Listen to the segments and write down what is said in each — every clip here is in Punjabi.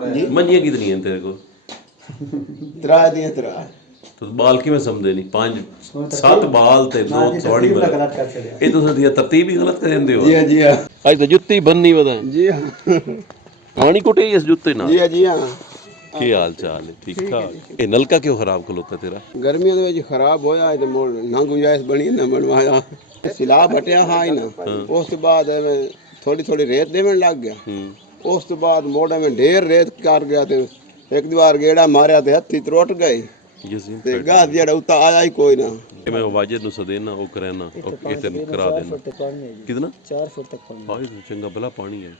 मंजियां कितनी हैं तेरे को? त्रा दियां त्रा तो बाल किवें समझदे नहीं? 5-7 बाल ते 2 थोड़ी बराबर ये तुसीं दी तरतीब ही गलत कर देंदे हो। जी जी हाँ अज तो जुत्ती बननी पता जी हाँ पानी कुटे इस जुत्ते नाल। जी हाँ की हाल चाल है? ठीक ठाक। ये नलका क्यों खराब खलोता तेरा? गर्मियों ਦੇ ਵਿੱਚ ਖਰਾਬ ਹੋਇਆ ਤੇ ਮੋੜ ਨਾ ਗੁੰਜਾਇਸ਼ ਬਣੀ ਨਾ ਬਣਵਾਇਆ ਸਿਲਾ ਬਟਿਆ ਹਾਂ ਹੀ ਨਾ ਉਸ ਤੋਂ ਬਾਅਦ ਐਵੇਂ ਥੋੜੀ ਥੋੜੀ ਰੇਤ ਦੇਵਣ ਲੱਗ ਗਿਆ ਉਸ ਤੋਂ ਬਾਅਦ ਮੋੜ ਐਵੇਂ ਢੇਰ ਰੇਤ ਕਰ ਗਿਆ ਤੇ ਇੱਕ ਦੀ ਵਾਰ ਗੇੜਾ ਮਾਰਿਆ ਤੇ ਹੱਥੀ ਤਰੁੱਟ ਗਏ ਤੇ ਗਾਹ ਜਿਹੜਾ ਉੱਤਾ ਆਇਆ ਹੀ ਕੋਈ ਨਾ मैं वाजिद नु सदेना ओ करना ओ इतने करा देना कितना 4 फुट तक पानी हां ये चंगा भला पानी है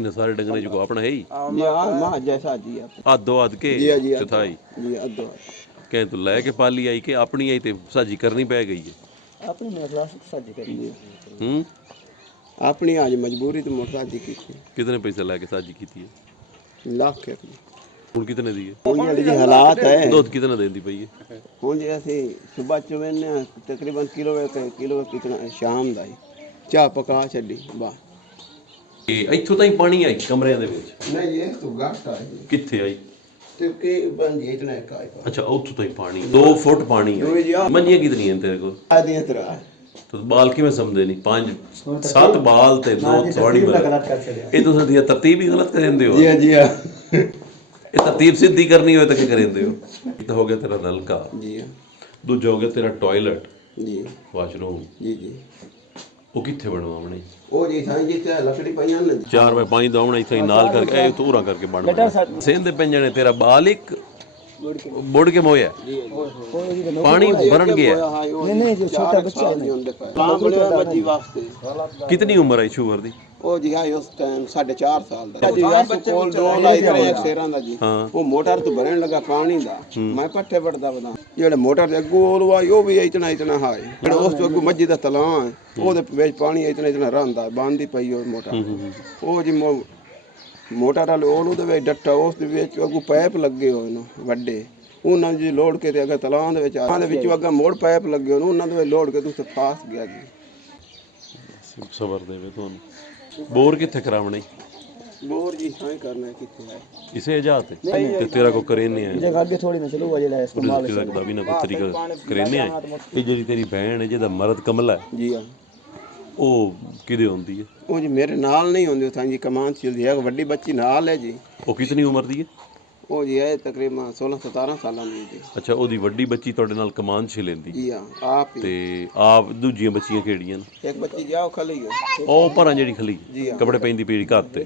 इन सारे डंगरे जो अपना है ही जी हां मां जैसा जी आधो आध के चौथाई जी आधो कह तो लेके पाली आई के अपनी आई ते साजी करनी पै गई है अपनी में क्लास साजी करनी अपनी आज मजबूरी तो मोटरसाजी की कितने पैसे लेके साजी की थी? लाख के ਹੁਣ ਕਿਤਨੇ ਦੀ ਹੈ? ਹੁਣ ਜਿਹੜੀ ਹਾਲਾਤ ਹੈ ਦੁੱਧ ਕਿਤਨਾ ਦੇਂਦੀ ਪਈ ਹੈ? ਹੁਣ ਜੇ ਅਸੀਂ ਸਵੇਰ ਚਵੇਨੇ ਤਕਰੀਬਨ ਕਿਲੋ ਕਿਤਨਾ ਸ਼ਾਮ ਦਾ ਚਾਹ ਪਕਾ ਛੱਡੀ ਬਾਹਰ ਇਹ ਇੱਥੋਂ ਤਾਈਂ ਪਾਣੀ ਆਈ ਕਮਰਿਆਂ ਦੇ ਵਿੱਚ? ਨਹੀਂ ਇਹ ਤੋਂ ਘੱਟ ਆਈ ਕਿੱਥੇ ਆਈ? ਤੇ ਕਿ ਬਣ ਜੇ ਇਤਨਾ ਕਾਇ अच्छा ਉੱਥੋਂ ਤਾਈਂ ਪਾਣੀ 2 ਫੁੱਟ ਪਾਣੀ ਹੈ। ਮੰਜੀਆਂ ਕਿਤਨੀ हैं तेरे को? ਆਦੀਆਂ ਤਰਾ तो बाल किवें समझदे नहीं? 5-7 बाल ते 2 थोड़ी बराबर ये तुसीं दी तरतीब ही गलत कर देंदे हो। जी जी हाँ ये तरतीब सीधी करनी हो तो क्या करेंदे हो? एक तो हो गया तेरा नलका जी हाँ दूजा हो गया तेरा टॉयलेट जी वाशरूम जी जी वो कित्थे बनवावणे? ਉਹ ਜੀ ਸਾਂ ਜਿੱਥੇ ਲੱਕੜੀ ਪਈਆਂ ਨੇ 4 ਬਾਈ 5 ਦਾ ਆਉਣਾ ਇੱਥੇ ਨਾਲ ਕਰਕੇ ਇਹ ਤੂਰਾ ਕਰਕੇ ਬਣਵਾ ਸੇਂਦੇ ਪੈਂਜਣੇ ਤੇਰਾ ਬਾਲ ਇੱਕ ਮੁੜ ਕੇ ਮੋਇਆ ਪਾਣੀ ਭਰਨ ਗਿਆ। ਨਹੀਂ ਜੋ ਛੋਟਾ ਬੱਚਾ ਹੈ ਕੰਮ ਬਣਿਆ ਬੱਚੀ ਵਾਸਤੇ ਕਿਤਨੀ ਉਮਰ ਹੈ ਸ਼ੂਗਰ ਦੀ? ਉਹ ਜੀ ਆਈ ਉਸ ਟਾਈਮ 4.5 ਸਾਲ ਦਾ ਜੀ ਬੱਚੇ ਕੋਲ 2 ਲਾਈ ਕਰੇ ਸ਼ੇਰਾਂ ਦਾ ਜੀ ਉਹ ਮੋਟਰ ਤੋਂ ਭਰਨ ਲੱਗਾ ਪਾਣੀ ਦਾ ਮੈਂ ਪੱਠੇ ਵੜਦਾ ਬਦਾ ਜਿਹੜੇ ਮੋਟਰ ਦੇ ਅੱਗੋਂ ਉਹ ਆਈ ਉਹ ਵੀ ਇਤਨਾ ਇਤਨਾ ਹਾਈ ਜਿਹੜਾ ਉਸ ਤੋਂ ਅੱਗੋਂ ਮੱਜੀ ਦਾ ਤਲਾਅ ਹੈ ਉਹਦੇ ਵਿੱਚ ਪਾਣੀ ਇਤਨਾ ਇਤਨਾ ਰਹਿੰਦਾ ਬੰਦੀ ਪਈ ਉਹ ਮੋਟਰ ਉਹ ਜੀ ਮੋਟਰ ਵਾਲੇ ਉਹਨੂੰ ਦੇ ਵਿੱਚ ਡੱਟਾ ਉਸ ਦੇ ਵਿੱਚ ਅੱਗੋਂ ਪਾਈਪ ਲੱਗੇ ਹੋਏ ਨੇ ਵੱਡੇ ਉਹਨਾਂ ਜੀ ਲੋੜ ਕੇ ਤੇ ਅਗਰ ਤਲਾਅ ਦੇ ਵਿੱਚ ਆਹ ਦੇ ਵਿੱਚ ਅੱਗਾ ਮੋੜ ਪਾਈਪ ਲੱਗੇ ਹੋਏ ਉਹਨਾਂ ਦੇ ਵਿੱਚ ਲੋੜ ਕੇ ਤੁਸੀਂ ਫਾਸ ਗਿਆ ਜੀ ਸਬਰ ਦੇਵੇ ਤੁਹਾਨੂੰ। बोर कितने करावने? बोर जी हाँ करना है कितने है इसे इजाजत है ते तेरा को करेने है जगह आगे थोड़ी ना चलो वाले इस्तेमाल लगता भी ना कोई तरीका करेने है ये जेडी तेरी बहन है जेदा मर्द कमला है जी हां ओ किदे होंदी है? ओ जी मेरे नाल नहीं होंदी उथां जी कमान चलदी है बड़ी बच्ची नाल है जी ओ कितनी उम्र दी है? ओ जी है तकरीबन 16-17 साल ਦੀ ਜੀ। ਅੱਛਾ ਉਹਦੀ ਵੱਡੀ ਬੱਚੀ ਤੁਹਾਡੇ ਨਾਲ ਕਮਾਨ ਛੇ ਲੈਂਦੀ? ਜੀ ਹਾਂ ਆਪ ਹੀ ਤੇ ਆਪ ਦੂਜੀਆਂ ਬੱਚੀਆਂ ਕਿਹੜੀਆਂ ਨੇ? ਇੱਕ ਬੱਚੀ ਜਾਓ ਖਲੀ ਹੈ ਉਹ ਪਰਾਂ ਜਿਹੜੀ ਖਲੀ ਕੱਪੜੇ ਪੈਂਦੀ ਪਈ ਘੱਟ ਤੇ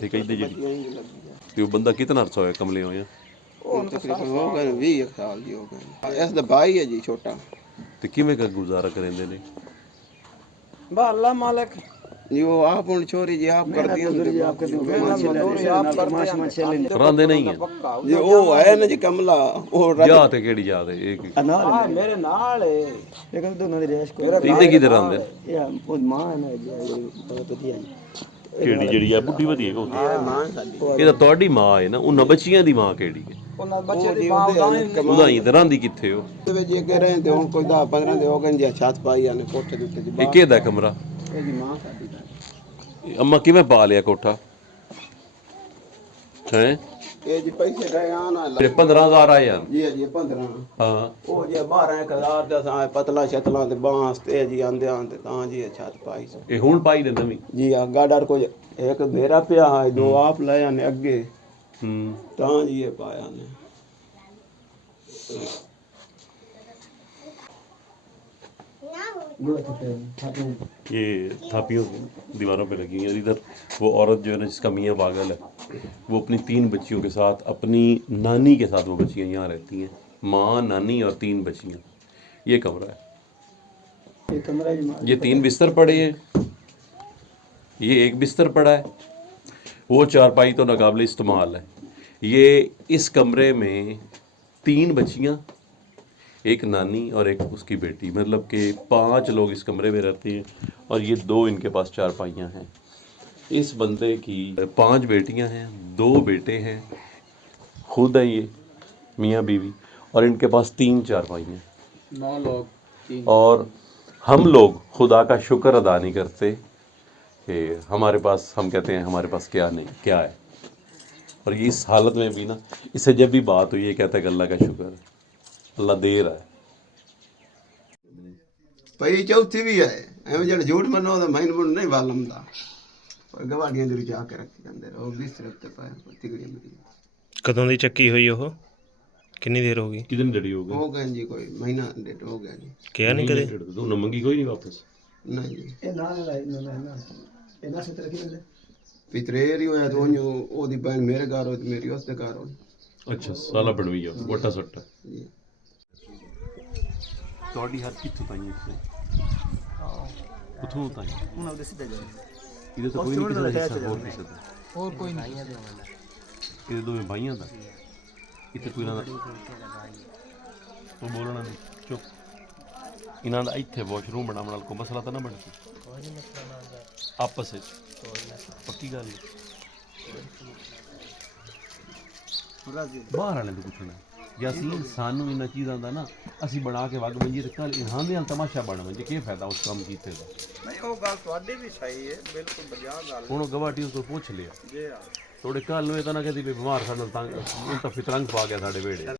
ਠੀਕ ਹੈ ਜਿਹੜੀ ਤੇ ਉਹ ਬੰਦਾ ਕਿਤਨਾ ਅਰਸਾ ਹੋਇਆ ਕਮਲੇ ਹੋਇਆ? ਉਹ ਤਕਰੀਬਨ ਹੋ ਗਏ 20 ਸਾਲ ਜੀ ਹੋ ਗਏ ਇਸ ਦਾ ਭਾਈ ਹੈ ਜੀ ਛੋਟਾ ਤੇ ਕਿਵੇਂ ਕਰ ਗੁਜ਼ਾਰਾ ਕਰਿੰਦੇ ਨੇ? ਬਾ ਅੱਲਾ ਮਾਲਕ जो आप उन छोरी जी आप करती हैं जी आप करती हैं आप फरमाइश में चले रहंदे नहीं है ये ओ है ना जी कमला ओ जा ते केड़ी जा ते एक नाल मेरे नाल है एक दोनों दी रेश को रहंदे किधर रहंदे? ये ओ मां है ना जी बहुत ਵਧੀਆ ਜੀ ਕਿਹੜੀ ਜਿਹੜੀ ਆ ਬੁੱਢੀ ਵਧੀਆ ਕੋ ਮਾਂ ਸਾਡੀ ਇਹ ਤਾਂ ਤੁਹਾਡੀ ਮਾਂ ਹੈ ਨਾ ਉਹਨਾਂ ਬੱਚੀਆਂ ਦੀ ਮਾਂ ਕਿਹੜੀ ਹੈ? ਉਹਨਾਂ ਬੱਚੇ ਦੀ ਮਾਂ ਉਹਦਾ ਹੀ ਤੇ ਰਹਿੰਦੀ ਕਿੱਥੇ ਹੋ? ਤੇ ਵਿੱਚ ਇਹ ਕਹਿ ਰਹੇ ਤੇ ਹੁਣ ਕੋਈ 10-15 ਦੇ ਹੋ ਗਏ ਜੀ ਛੱਤ ਪਾਈ ਆਨੇ ਕੋਠੇ ਦੇ ਉੱਤੇ ਜੀ ਇਹ ਕਿਹਦਾ ਕਮਰਾ? ਇਹ ਜੀ ਮਾਂ ਸਾਡੀ ਦਾ ਅੰਮਾ ਕਿਵੇਂ ਪਾ ਲਿਆ ਕੋਠਾ ਹੈ? ਇਹ ਜੀ ਪੈਸੇ ਗਏ ਆ ਨਾ 15000 ਆਇਆ ਜੀ ਜੀ 15 ਹਾਂ ਉਹ ਜੀ 12000 ਦਾ ਸਾਂ ਪਤਲਾ ਛਤਲਾ ਤੇ ਬਾਂਸ ਤੇ ਜੀ ਆਂਦੇ ਆਂਦੇ ਤਾਂ ਜੀ ਇਹ ਛੱਤ ਪਾਈ ਸੀ ਇਹ ਹੁਣ ਪਾਈ ਦੇ ਨਵੀਂ ਜੀ ਆ ਗਾਡਰ ਕੋ ਇੱਕ ਮੇਰਾ ਪਿਆ ਹੈ ਦੋ ਆਪ ਲੈ ਆਨੇ ਅੱਗੇ ਤਾਂ ਜੀ ਇਹ ਪਾਇਆ ਨੇ ये थापियों दीवारों पे लगी हैं। इधर वो औरत जो है ना जिसका मियाँ पागल है वो अपनी 3 बच्चियों के साथ अपनी नानी के साथ वो बच्चियाँ यहाँ रहती हैं माँ नानी और 3 बच्चियाँ। ये कमरा है ये 3 बिस्तर पड़े हैं ये 1 बिस्तर पड़ा है वो चारपाई तो नाकाबिल इस्तेमाल है। ये इस कमरे में 3 बच्चियाँ एक नानी और एक उसकी बेटी मतलब कि 5 लोग इस कमरे में रहते हैं और ये 2 इनके पास चारपाइयाँ हैं। इस बंदे की 5 बेटियाँ हैं 2 बेटे हैं खुद है ये मियाँ बीवी और इनके पास 3 चारपाइयाँ 9 लोग और हम लोग खुदा का शुक्र अदा नहीं करते कि हमारे पास हम कहते हैं हमारे पास क्या नहीं क्या है और ये इस हालत में भी ना, इससे जब भी बात हुई ये कहता है कि अल्लाह का शुक्र है, अल्लाह दे रहा है। पई चौथी भी है एवं जो झूठ मनो तो मैन मुन नहीं वालम दा पर गवाड़ियां दे विच आके रख ਜਾਂਦੇ ਉਹ ਬਿਸਤਰੇ ਉੱਤੇ ਪਾਏ ਤਿਗੜੀਆਂ ਮੇਰੀਆਂ। ਕਦੋਂ ਦੀ ਚੱਕੀ ਹੋਈ ਉਹ? ਕਿੰਨੀ ਦੇਰ ਹੋ ਗਈ? कितने डड़ी हो गए? ਹੋ ਗਏ ਜੀ ਕੋਈ ਮਹੀਨਾ ਡੇਢ ਹੋ ਗਿਆ ਜੀ। ਕਿਹਾ ਨਹੀਂ ਕਦੇ? तो उन्होंने मंगी कोई नहीं वापस? ਨਹੀਂ ਜੀ ਇਹ ਨਾ ਸਿੱਤ ਰੱਖੀ ਲੈਂਦੇ ਪਿਤਰੇਰ ਹੀ ਹੋਇਆ ਤਾਂ ਉਹਦੀ ਭੈਣ ਮੇਰੇ ਘਰ ਹੋਈ ਤੇ ਮੇਰੀ ਉਸ ਦੇ ਘਰ ਹੋਈ अच्छा साला बनवी है वटा सट्टा ਜੀ। ਤੁਹਾਡੀ ਹੱਥ ਕਿੱਥੋਂ ਤਾਈ ਇੱਥੇ? ਕਿੱਥੋਂ ਤਾਈ? ਉਹਨਾਂ ਦੇ ਸਿੱਧੇ ਗਏ ਇਹਦੇ ਤਾਂ ਕੋਈ ਨਹੀਂ ਕਿਸੇ ਦਾ ਹਿੱਸਾ ਹੋਰ ਕਿਸੇ ਦਾ? ਹੋਰ ਕੋਈ ਨਹੀਂ ਇਹਦੇ ਦੋਵੇਂ ਭਾਈਆਂ ਦਾ? ਇੱਥੇ ਕੋਈ ਇਹਨਾਂ ਦਾ ਉਹ ਬੋਲਣਾ ਨਹੀਂ, ਚੁੱਪ। ਇਹਨਾਂ ਦਾ ਇੱਥੇ ਵਾਸ਼ਰੂਮ ਬਣਾਉਣ ਨਾਲ ਕੋਈ ਮਸਲਾ ਤਾਂ ਨਾ ਬਣ ਸੀ ਆਪਸ ਵਿੱਚ? ਪੱਕੀ ਗੱਲ ਹੈ। ਬਾਹਰ ਵਾਲੇ ਨੂੰ ਪੁੱਛਣਾ ਜੇ ਅਸੀਂ ਸਾਨੂੰ ਇਹਨਾਂ ਚੀਜ਼ਾਂ ਦਾ ਨਾ ਅਸੀਂ ਬਣਾ ਕੇ ਵਗ ਵੰਜੀ ਤੇ ਕੱਲ ਇਹਨਾਂ ਦੇ ਨਾਲ ਤਮਾਸ਼ਾ ਬਣ ਵੰਜੇ ਕੀ ਫਾਇਦਾ ਉਸ ਕੰਮ ਕੀਤੇ ਦਾ? ਨਹੀਂ ਉਹ ਗੱਲ ਤੁਹਾਡੀ ਵੀ ਸਹੀ ਹੈ, ਬਿਲਕੁਲ ਵਧੀਆ ਗੱਲ ਹੁਣ ਉਹ ਗਵਾਟੀ ਉਸ ਤੋਂ ਪੁੱਛ ਲਿਆ ਜੇ ਆ ਥੋੜੇ ਕੱਲ ਨੂੰ ਇਹ ਤਾਂ ਨਾ ਕਹਦੀ ਵੀ ਬਿਮਾਰ ਸਾਡੇ ਨਾਲ ਤੰਗ ਉਹ ਤਾਂ ਫਿਤਰੰਗ ਪਾ ਗਿਆ ਸਾਡੇ ਵੇੜੇ।